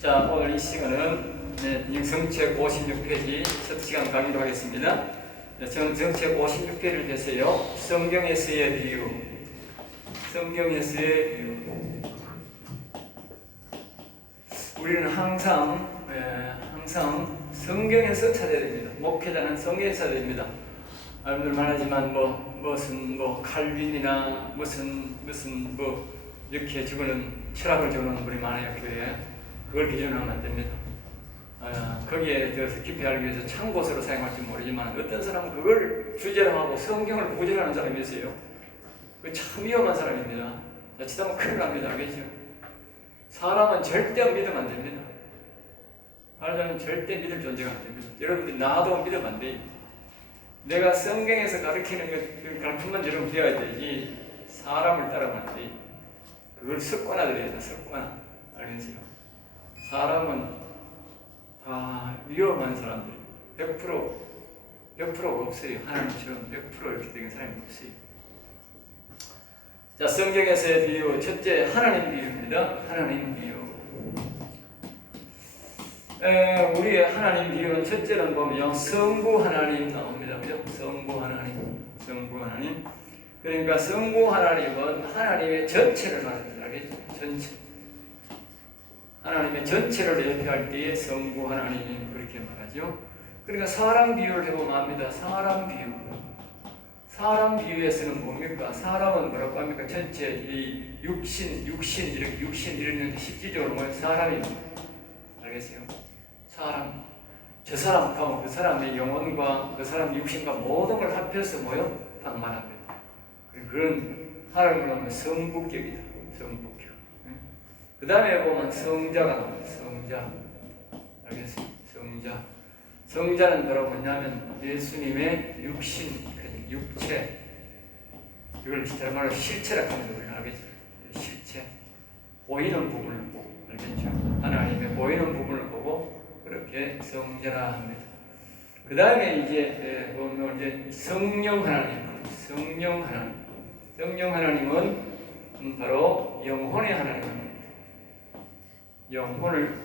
자, 오늘 이 시간은 성책 56페이지 첫 시간 강의로 하겠습니다. 저는 성책 56페이지를 해서요, 성경에서의 비유, 성경에서의 비유. 우리는 항상 성경에서 찾아야 됩니다. 목회자는 성경에서 찾아야 됩니다. 여러분들 말하지만 무슨 칼빈이나 무슨 이렇게 적어놓은 철학을 적어놓은 분이 많아요, 교회에. 그걸 기준으로 하면 안 됩니다. 거기에 대해서 깊이 알기 위해서 참고서로 사용할지 모르지만 어떤 사람은 그걸 주제로 하고 성경을 부정하는 사람이 있어요. 그 참 위험한 사람입니다. 자칫하면 큰일 납니다. 알겠죠? 사람은 절대 믿으면 안 됩니다. 사람은 절대 믿을 존재가 안 됩니다. 여러분들이 나도 믿으면 안 돼요. 내가 성경에서 가르치는 가르침만 여러분 배워야 되지 사람을 따르면 안 돼요. 그걸 습관화들여야 돼. 습관화. 알겠어요? 사람은 다 위험한 사람들 100%가 없어요. 하나님처럼 100% 이렇게 된 사람이 없어요. 자, 성경에서의 비유 첫째 하나님 비유입니다. 하나님 비유. 우리의 하나님 비유는 첫째는 보면 성부 하나님 나옵니다. 그죠? 성부 하나님. 그러니까 성부 하나님은 하나님의 전체를 말합니다. 알겠죠? 전체. 하나님의 전체를 대표할 때에 성부 하나님 그렇게 말하죠. 그러니까 사람 비유를 해보면 압니다. 사람 비유에서는 뭡니까? 사람은 뭐라고 합니까? 전체 이 육신 이렇게 육신 이런 실질적으로 뭐예요? 사람입니다. 알겠어요? 사람. 저 사람 그 사람의 영혼과 그 사람의 육신과 모든 걸 합해서 뭐요? 딱 말합니다. 그런 하나님을 하면 성부격이다. 성부격. 그 다음에 보면 성자가 나옵니다. 성자. 알겠어요? 성자는 뭐라고 하냐면 예수님의 육신, 육체. 이걸 잘 말하면 실체라고 하는 거예요. 알겠죠? 실체. 보이는 부분을 보고. 알겠죠? 하나님의 보이는 부분을 보고 그렇게 성자라 합니다. 그 다음에 이제 보면 이제 성령 하나님은 바로 영혼의 하나님입니다.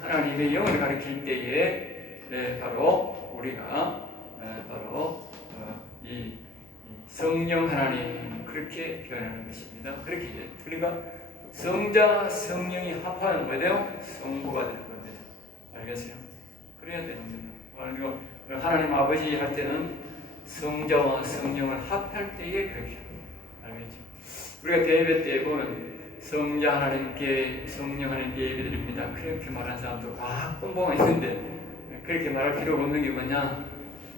하나님의 영을 가리킬 때에 바로 우리가 이 성령 하나님 그렇게 표현하는 것입니다. 그러니까 성자, 성령이 합하면 뭐 돼요? 성부가 되는 겁니다. 알겠어요? 그래야 되는 겁니다. 하나님 아버지 할 때는 성자와 성령을 합할 때에 그렇게 알겠죠? 우리가 예배 때 보면 성자 하나님께 성령 하나님께 예배드립니다. 그렇게 말하는 사람도 가끔보면 있는데 그렇게 말할 필요가 없는 게 뭐냐?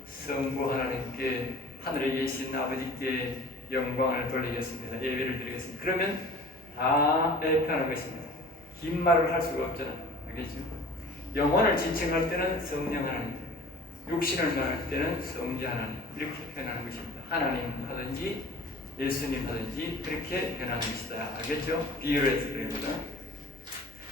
성부 하나님께 하늘에 계신 아버지께 영광을 돌리겠습니다. 예배를 드리겠습니다. 그러면 다 대표하는 것입니다. 긴 말을 할 수가 없잖아요. 알겠죠? 영혼을 지칭할 때는 성령 하나님, 육신을 말할 때는 성자 하나님 이렇게 표현하는 것입니다. 하나님 하든지 예수님 하든지 그렇게 표현하는 것이다. 알겠죠? 비유를 해서 그럽니다.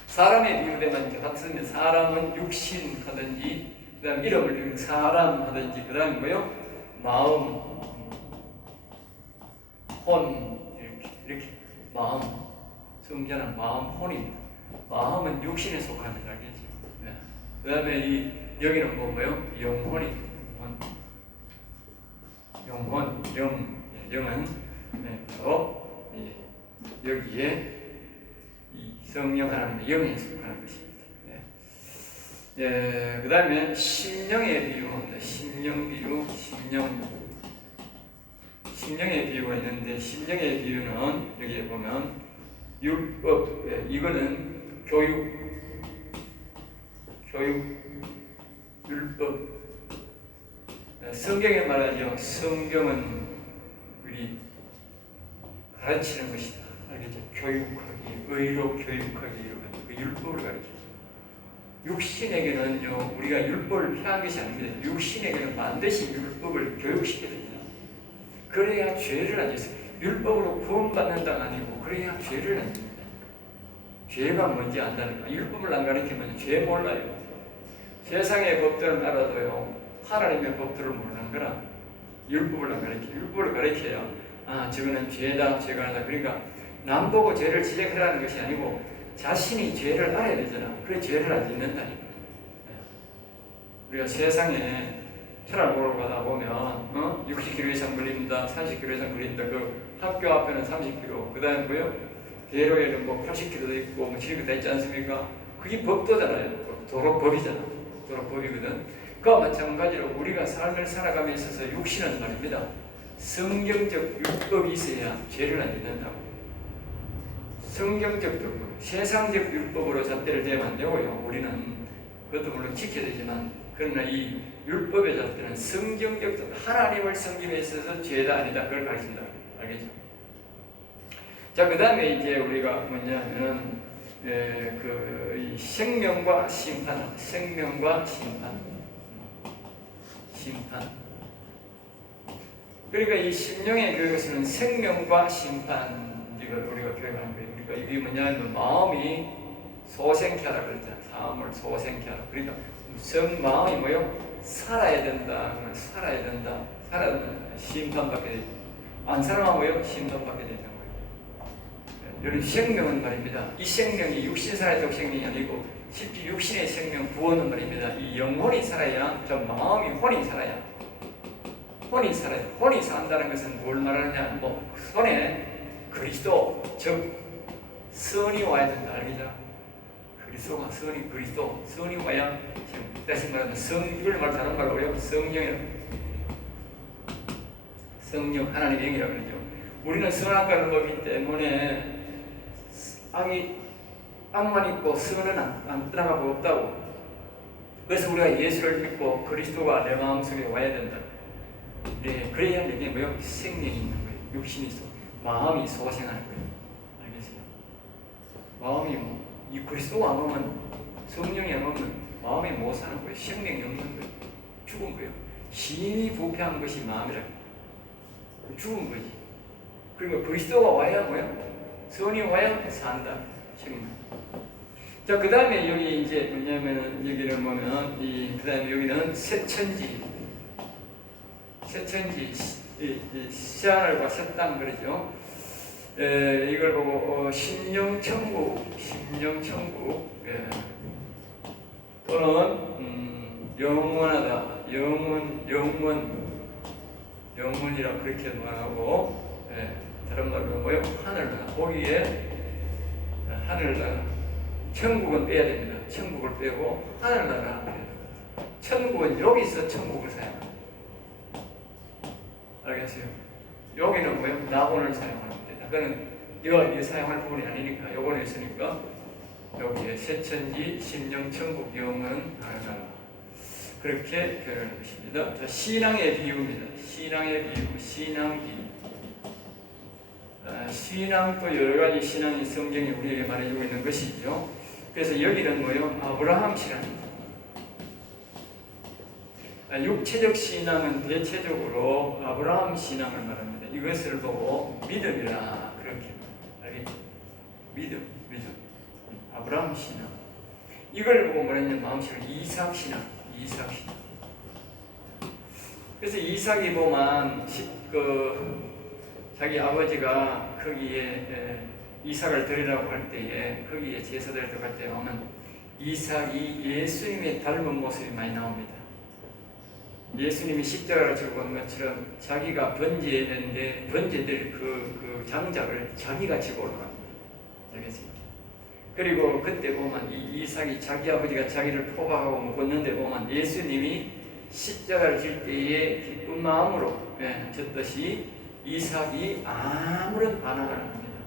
사람의 비유되면 이제 같습니다. 사람은 육신 하든지, 그 다음 이름을 사람 하든지, 그 다음에 뭐요? 마음, 혼, 이렇게. 마음. 성자는 마음, 혼입니다. 마음은 육신에 속합니다. 알겠죠? 네. 그 다음에 여기는 뭐요? 영혼입니다. 영은 바로 여기에 이 성령 하나님의 영에 속하는 것입니다. 그 다음에 심령의 비유입니다. 심령의 비유가 있는데 심령의 비유는 여기에 보면 율법, 이거는 율법. 성경에 말하죠. 성경은 우리 가르치는 것이다. 알겠죠? 교육하기, 의로 교육하기 이러거든요. 그 율법을 가르쳐요. 육신에게는요, 우리가 율법을 폐한 것이 아닙니다. 육신에게는 반드시 율법을 교육시켜야 됩니다. 그래야 죄를 안 짓어요. 율법으로 구원받는다가 아니고, 그래야 죄를 안 짓니다. 죄가 뭔지 안다니까. 율법을 안 가르치면 죄 몰라요. 세상의 법들은 알아도요, 하나님의 법들을 모르는 거라. 율법을 안 가르쳐요. 율법을 가르쳐야, 저거는 죄다, 죄가 하다. 그러니까 남 보고 죄를 지적하라는 것이 아니고 자신이 죄를 알아야 되잖아. 그래 죄를 안 짓는다니까. 우리가 세상에 철학 보러 가다 보면 60km 이상 걸립니다. 30km 이상 걸립니다. 그 학교 앞에는 30km. 그 다음에 뭐요? 대로에는 뭐 80km도 있고 뭐 70km 있지 않습니까? 그게 법도잖아요. 도로법이잖아. 도로법이거든. 그와 마찬가지로 우리가 삶을 살아감에 있어서 육신은 말입니다. 성경적 율법이 있어야 죄를 안 짓는다고. 성경적 율법, 세상적 율법으로 잣대를 대면 안 되고요. 우리는 그것도 물론 지켜야 되지만 그러나 이 율법의 잣대는 성경적 하나님을 섬김에 있어서 죄다 아니다 그걸 가르친다. 알겠죠? 자, 그 다음에 이제 우리가 뭐냐면 이 생명과 심판, 생명과 심판. 그러니까 이 심령의 교육에서는 생명과 심판 이걸 우리가 교육하는 거예요. 그러니까 이게 뭐냐면 마음이 소생케 하라 그랬잖아요. 삶을 소생케 하라. 그러니까 마음이 뭐요? 살아야 된다. 살아야 된다. 살아야 된다. 심판받게 되죠. 안 살아면 뭐요? 심판받게 되는 거예요. 여러분 생명은 말입니다. 이 생명이 육신 살아야 생명이 아니고 실제 육신의 생명 구원은 말입니다. 이 영혼이 살아야, 저 마음이 혼이 살아야, 혼이 살아야. 혼이 산다는 것은 뭘 말하느냐? 뭐 손에 그리스도, 즉 선이 와야 된다. 알겠죠? 그리스도가 선이 그리스도, 선이 와야 지금 다시 말하면 성경을 말 다른 말로요. 성령이라고. 성령 하나님의 영이라고 그러죠. 우리는 선악과를 먹기 때문에 악만 있고 선은 안 떠나가고 없다고. 그래서 우리가 예수를 믿고 그리스도가 내 마음속에 와야 된다. 네, 그래야 이게 뭐요? 생명이 있는 거예요. 육신이 마음이 소생하는 거예요. 알겠어요? 마음이 이 그리스도가 안 오면, 성령이 안 오면 마음이 못 사는 거예요. 생명이 없는 거예요. 죽은 거예요. 신이 부패한 것이 마음이라. 죽은 거지. 그리고 그리스도가 와야 뭐야? 선이 와야 산다. 지금. 자, 그 다음에 여기 이제 뭐냐면은 여기를 보면 그 다음에 여기는 새천지, 시하늘과 새 땅 그러죠. 이걸 보고 심령천국, 또는 영원하다, 영원이라 그렇게 말하고, 다른 말로 뭐요? 하늘나라. 거기에 하늘나라. 천국은 빼야 됩니다. 천국을 빼고 하늘나라. 천국은 여기서 천국을 사용합니다. 알겠어요? 여기는 뭐예요? 낙원을 사용하는 겁니다. 그거는 이거 사용할 부분이 아니니까 요거는 있으니까 여기에 새천지, 심령, 천국, 영은 하늘나라. 그렇게 표현하는 것입니다. 자, 신앙의 비유입니다. 신앙의 비유, 신앙기. 신앙도 여러 가지 신앙이 성경이 우리에게 말해주고 있는 것이죠. 그래서 여기는 뭐예요? 아브라함 신앙입니다. 육체적 신앙은 대체적으로 아브라함 신앙을 말합니다. 이것을 보고 믿음이라 그렇게 알겠죠? 믿음. 아브라함 신앙. 이걸 보고 뭐랬냐면 마음씨를 이삭 신앙. 그래서 이삭이 보면 자기 아버지가 거기에 이삭을 드리라고 할 때에 거기에 제사를 들어갈 때 보면 이삭이 예수님의 닮은 모습이 많이 나옵니다. 예수님이 십자가를 지고 간 것처럼 자기가 번제될 그 장작을 자기가 지고 올라갑니다. 알겠습니까? 그리고 그때 보면 이 이삭이 자기 아버지가 자기를 포박하고 묶었는데 보면 예수님이 십자가를 질 때에 기쁜 마음으로 졌듯이 이삭이 아무런 반항을 안 합니다.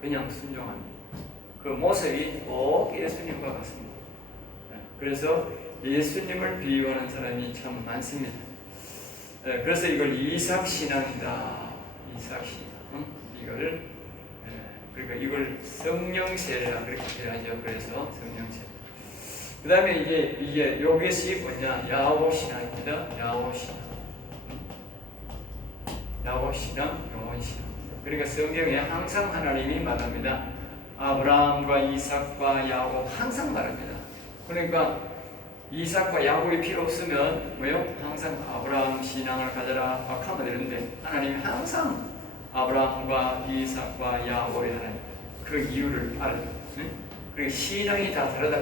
그냥 순종합니다. 그 모습이 꼭 예수님과 같습니다. 그래서 예수님을 비유하는 사람이 참 많습니다. 그래서 이걸 이삭 신앙이다. 이삭 신앙. 그러니까 이걸 성령세례라 그렇게 해야죠. 그래서 성령세. 그 다음에 이게 요것이 뭐냐? 야곱 신앙입니다. 야곱 신앙, 영혼 신앙. 그러니까 성경에 항상 하나님이 말합니다. 아브라함과 이삭과 야곱 항상 말합니다. 그러니까 이삭과 야곱이 필요 없으면 뭐요? 항상 아브라함 신앙을 가져라 하면 되는데 하나님이 항상 아브라함과 이삭과 야곱의 하나님 그 이유를 그리고 신앙이 다 다르다.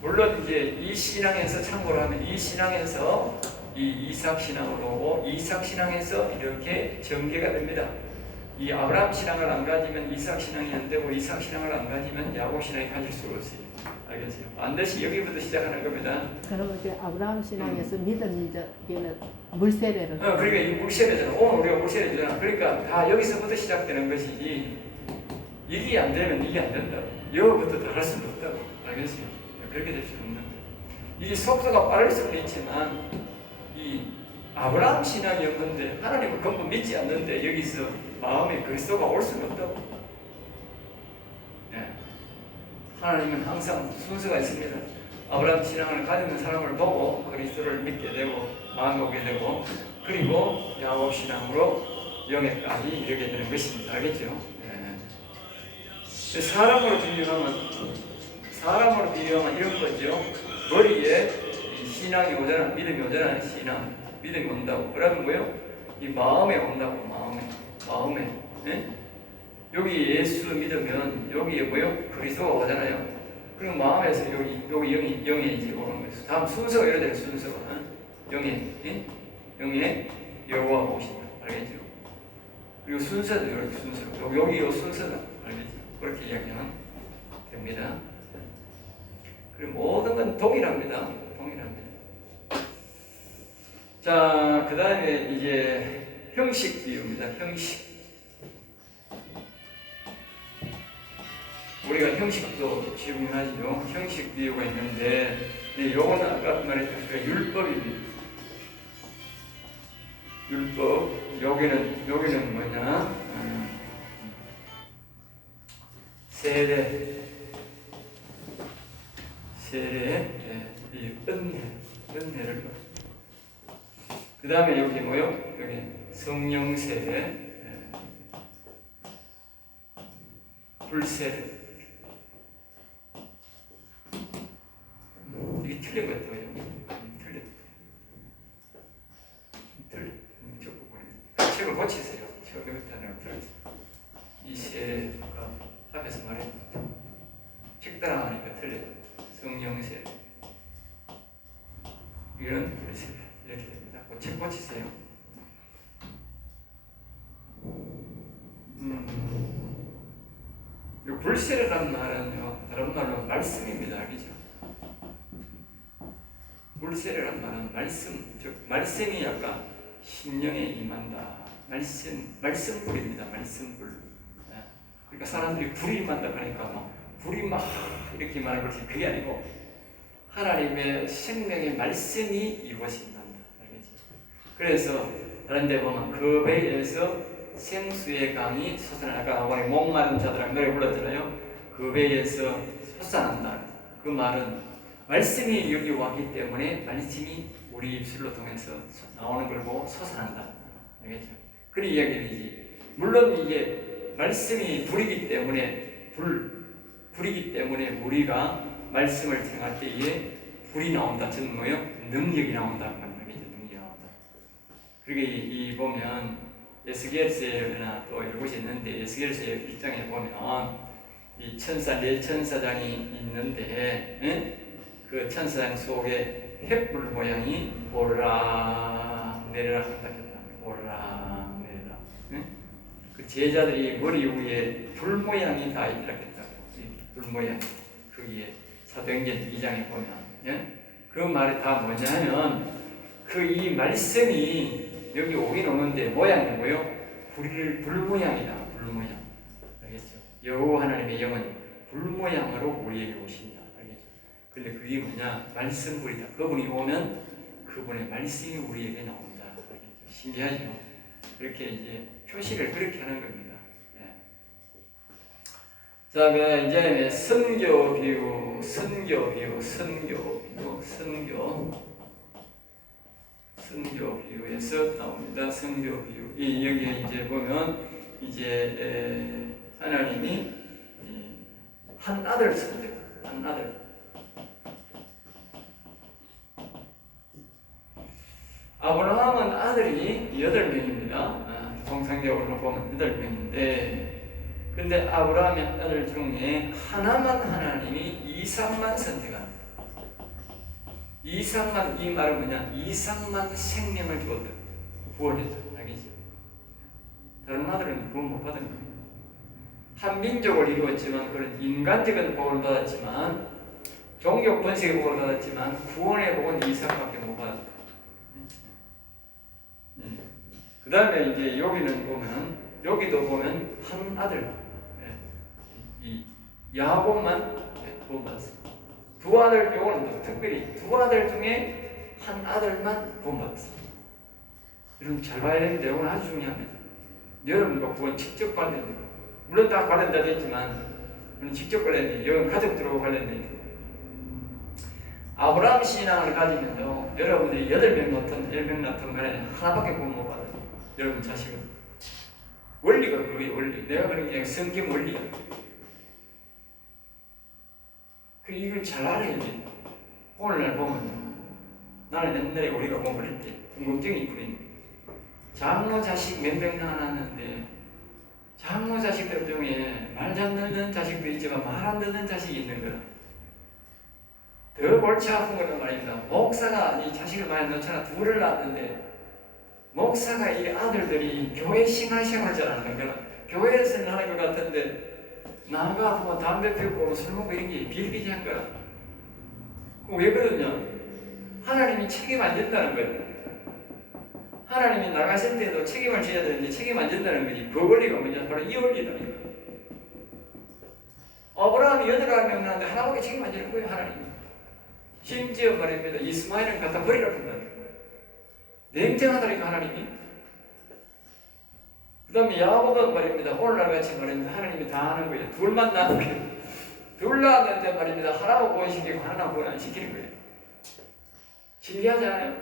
물론 이제 이 신앙에서 참고로 하면 이 신앙에서 이 이삭 신앙으로 오고 이삭 신앙에서 이렇게 전개가 됩니다. 이 아브라함 신앙을 안 가지면 이삭 신앙이 안 되고 이삭 신앙을 안 가지면 야곱 신앙이 가질 수가 없어요. 알겠어요? 반드시 여기부터 시작하는 겁니다. 그럼 이제 아브라함 신앙에서 믿음이 이제 얘는 물세례를. 그러니까 이 물세례잖아. 오늘 우리가 물세례잖아. 그러니까 다 여기서부터 시작되는 것이지 이게 안 되면 이게 안 된다. 여기부터 다 할 수는 없다고. 알겠어요? 그렇게 될 수는 없는데 이 속도가 빠를 수는 있지만 이 아브라함 신앙이 없는데 하나님을根本 믿지 않는데 여기서 마음에 그리스도가 올 수는 없다고. 네. 하나님은 항상 순서가 있습니다. 아브라함 신앙을 가지는 사람을 보고 그리스도를 믿게 되고 마음에 오게 되고 그리고 야곱 신앙으로 영예까지 이르게 되는 것입니다. 알겠죠? 네. 사람으로 비유하면 이런 거죠. 머리에 신앙이 오잖아, 믿음이 오잖아, 신앙, 믿음이 온다고. 그러면 뭐요? 이 마음에 온다고, 마음에. 네? 여기 예수 믿으면 여기에 뭐요? 그리스도가 오잖아요. 그리고 마음에서 여기 영이 이제 오는 거예요. 다음 순서가 이래 돼요. 순서가 영에, 예? 영에 여호와 오신다. 알겠죠? 그리고 순서도 이렇게 순서. 여기 요 순서다. 알겠죠? 그렇게 이야기하면 됩니다. 그리고 모든 건 동일합니다. 동일합니다. 자, 그 다음에 이제 형식 비유입니다. 형식. 우리가 형식도 질문하지요. 형식 비유가 있는데, 요거는 아까 말했던 율법입니다. 율법. 여기는 뭐냐? 세례, 이 은혜를. 그 다음에 여기 뭐요? 여기 성령 세례, 불세례. 이게 틀린 것 같아요. 책을 고치세요. 처음부터 하나 틀렸어요. 이 세례가 앞에서 말했는데 책 따라하니까 틀려요. 성령 세례. 이건 불세례. 이렇게 됩니다. 책 고치세요. 이 불세례라는 말은요, 다른 말로 말씀입니다. 알겠죠? 불세례라는 말은 말씀, 즉 말씀이 약간 심령에 임한다. 말씀불입니다. 말씀불. 그러니까 사람들이 불이 임한다 그러니까 불이 막 이렇게 말하는 것이 그게 아니고 하나님의 생명의 말씀이 이곳에 임한다. 알겠죠? 그래서 다른 데 보면 그 배에서 생수의 강이 솟아난다. 아까 우리 목마른 자들랑 노래 불렀잖아요. 그 배에서 솟아난다. 그 말은 말씀이 여기 왔기 때문에 말씀이 우리 입술로 통해서 나오는 걸 보고 솟아난다. 알겠죠? 그런 이야기이지. 물론 이게 말씀이 불이기 때문에 불이기 때문에 우리가 말씀을 행할 때에 불이 나온다. 저는 뭐요? 능력이 나온다. 알겠죠? 능력이 나온다. 그러니까 이 보면 에스겔서나 또 이곳이 있는데 에스겔서 1장에 보면 이 천사 네 천사장이 있는데 그 천사장 속에 횃불 모양이 오르락 내리락 한다. 오르락 내리락. 그 제자들이 머리 위에 불 모양이 다 있더라 했다고. 불 모양. 거기에 사도행전 2장에 보면 그 말이 다 뭐냐면 그 이 말씀이 여기 오긴 오는데 모양이 뭐요? 불 모양이다. 불 모양. 알겠죠? 여호와 하나님의 영은 불 모양으로 우리에게 오신다. 알겠죠? 근데 그게 뭐냐? 말씀불이다. 그분이 오면 그분의 말씀이 우리에게 나온다. 알겠죠? 신기하죠? 그렇게 이제 표시를 그렇게 하는 겁니다. 예. 자, 그 이제 선교 비유, 선교 비유에서 나옵니다. 선교 비유. 여기에 이제 보면 이제 하나님이 한 아들을 선택, 한 아들. 아브라함은 아들이 8명입니다. 통상적으로 보면 8명인데 그런데 아브라함의 아들 중에 하나만 하나님이 이삭만 선택합니다. 이삭만, 이 말은 뭐냐? 이삭만 생명을 주었다. 구원했다. 알겠죠? 다른 아들은 구원 못 받은 거예요. 한 민족을 이루었지만, 그런 인간적인 복을 받았지만, 종교 번식의 복을 받았지만, 구원의 복은 이삭밖에 못 받았다. 그 다음에 이제 여기는 보면, 여기도 보면 한 아들, 이 야곱만 구원 받았습니다. 두 아들, 요거는 특별히 두 아들 중에 한 아들만 구원 받았습니다. 여러분 잘 봐야 되는데, 이건 아주 중요합니다. 여러분과 구원 직접 관련돼요. 물론 다 관련자도 있지만, 직접 관련돼요. 이건 가족들하고 관련돼요. 아브라함 신앙을 가지면요, 여러분들이 8명 낳든 10명 낳든 간에 하나밖에 구원 못 받아요. 여러분 자식은. 원리가 그거예요, 원리. 내가 그런 게 성경 원리야. 이걸 잘 알아야 돼. 오늘날 보면, 나는 옛날에 우리가 공부할 때 궁금증이 있거든요. 장로 자식 몇 명 낳았는데, 장로 자식들 중에 말 잘 듣는 자식도 있지만 말 안 듣는 자식이 있는 거야. 더 골치 아픈 거는 말입니다. 목사가 이 자식을 많이 넣잖아. 둘을 낳았는데, 목사가 이 아들들이 교회 신앙생활을 잘 안 하는 거야. 교회에서는 하는 것 같은데, 나가 뭐 담배 피우고 술 먹고 이런 게 비일비재한 거야. 왜 그러냐? 하나님이 책임 안 진다는 거야. 하나님이 나가실 때도 책임을 져야 되는데 책임 안 진다는 거지. 그 원리가 뭐냐? 바로 이 원리다. 아브라함이 8명 낳았는데 하나밖에 책임 안 지는 거예요, 하나님이. 심지어 말입니다. 이스마엘은 갖다 버리라고 한다. 냉정하다니까, 하나님이. 그 다음에 야곱은 말입니다. 오늘날 같이 말입니다. 하나님이 다 하는 거예요. 둘만 낳는 거예요. 둘 낳았는데 말입니다. 하나만 구원시키고 하나 구원 안 시키는 거예요. 신기하잖아요.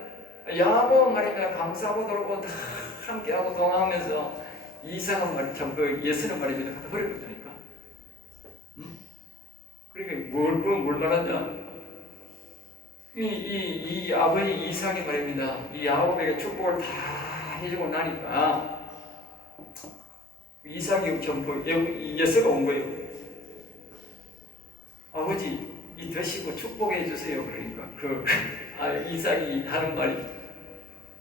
야곱은 말입니다. 감싸고 돌고 다 함께하고 동행하면서 이삭은 말이죠. 그 예수는 말입니다. 갖다 버렸다니까. 그러니까 뭘 말하냐? 이 아버지 이삭이 말입니다. 이 야곱에게 축복을 다 해주고 나니까 이삭이 전부 예서가 온 거예요. 아버지, 이 드시고 축복해 주세요. 그러니까 이삭이 하는 말이,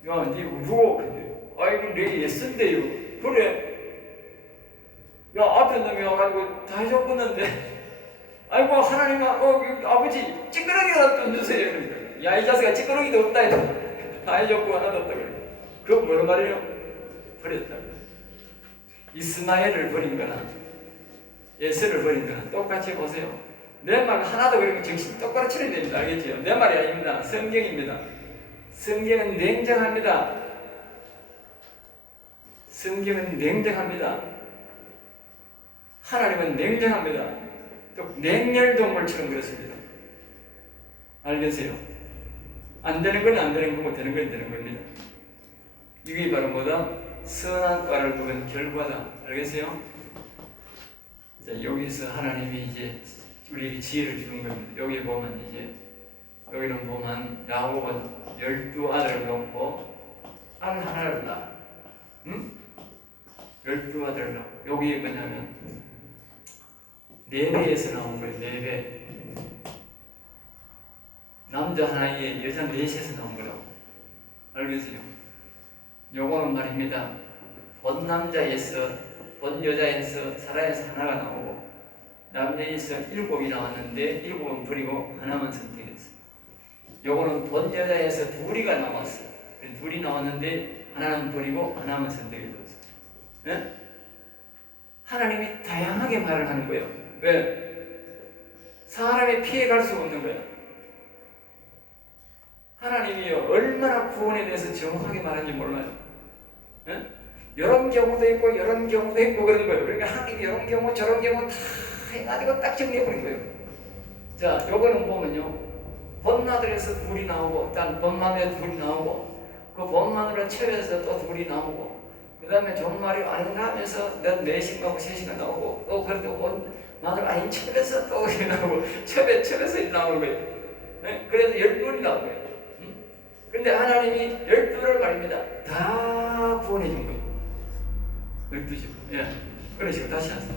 야, 네 누구? 아이고 내 예서인데요. 그래. 야, 앞에 놈이 와가지고 다 해줬었는데. 아이고 하나님, 아버지 찌끄러기라도 좀 주세요. 그러니까. 야, 이 자식아 찌끄러기도 없다 해도 다 해줬고 하나도 없다 그래. 그건 뭐란 말이에요? 버렸다. 이스마엘을 버린 거나 예서를 버린 거나 똑같이 보세요. 내 말 하나도 그렇게 정신 똑바로 차려야 됩니다. 알겠죠? 내 말이 아닙니다. 성경입니다. 성경은 냉정합니다. 성경은 냉정합니다. 하나님은 냉정합니다. 또 냉혈동물처럼 그렇습니다. 알겠어요? 안 되는 건 안 되는 거고 되는 건 되는 겁니다. 이게 바로 뭐다? 선한 과를 두는 결과다. 알겠어요? 자, 여기서 하나님이 이제 우리에게 지혜를 주는 겁니다. 여기 보면 이제, 여기는 보면 야곱은 12아들을 놓고 알 하나를 낳아. 12아들을 낳아. 여기 뭐냐면 4배에서 나온 거예요. 4배. 남자 하나에 여자 4에서 나온 거라고. 알겠어요? 요거는 말입니다. 본 남자에서, 본 여자에서, 사라에서 하나가 나오고, 남자에서 7이 나왔는데 7은 버리고 하나만 선택했어요. 요거는 본 여자에서 2가 나왔어요. 2이 나왔는데 하나는 버리고 하나만 선택해줬어요. 네? 하나님이 다양하게 말을 하는 거예요. 왜? 사람이 피해갈 수 없는 거예요. 하나님이 얼마나 구원에 대해서 정확하게 말하는지 몰라요. 예? 이런 경우도 있고 이런 경우도 있고 그런 거예요. 그러니까 하나님이 이런 경우 저런 경우 다 해가지고 딱 정리해버린 거예요. 자, 요거는 보면요, 본마늘에서 2이 나오고, 일단 본마늘에 2이 나오고, 그 본마늘을 채워서 또 2이 나오고, 그 다음에 종말이 아닌가 하면서 4시간하고 3시간 나오고, 또 그래도 본마늘 아닌 채워서 또 나오고, 채워서 나오는 거예요. 예? 그래서 12이 나온 거예요. 근데 하나님이 12를 말입니다. 다 구원해 준 거예요. 12죠. 예. 그러시고 다시 하세요.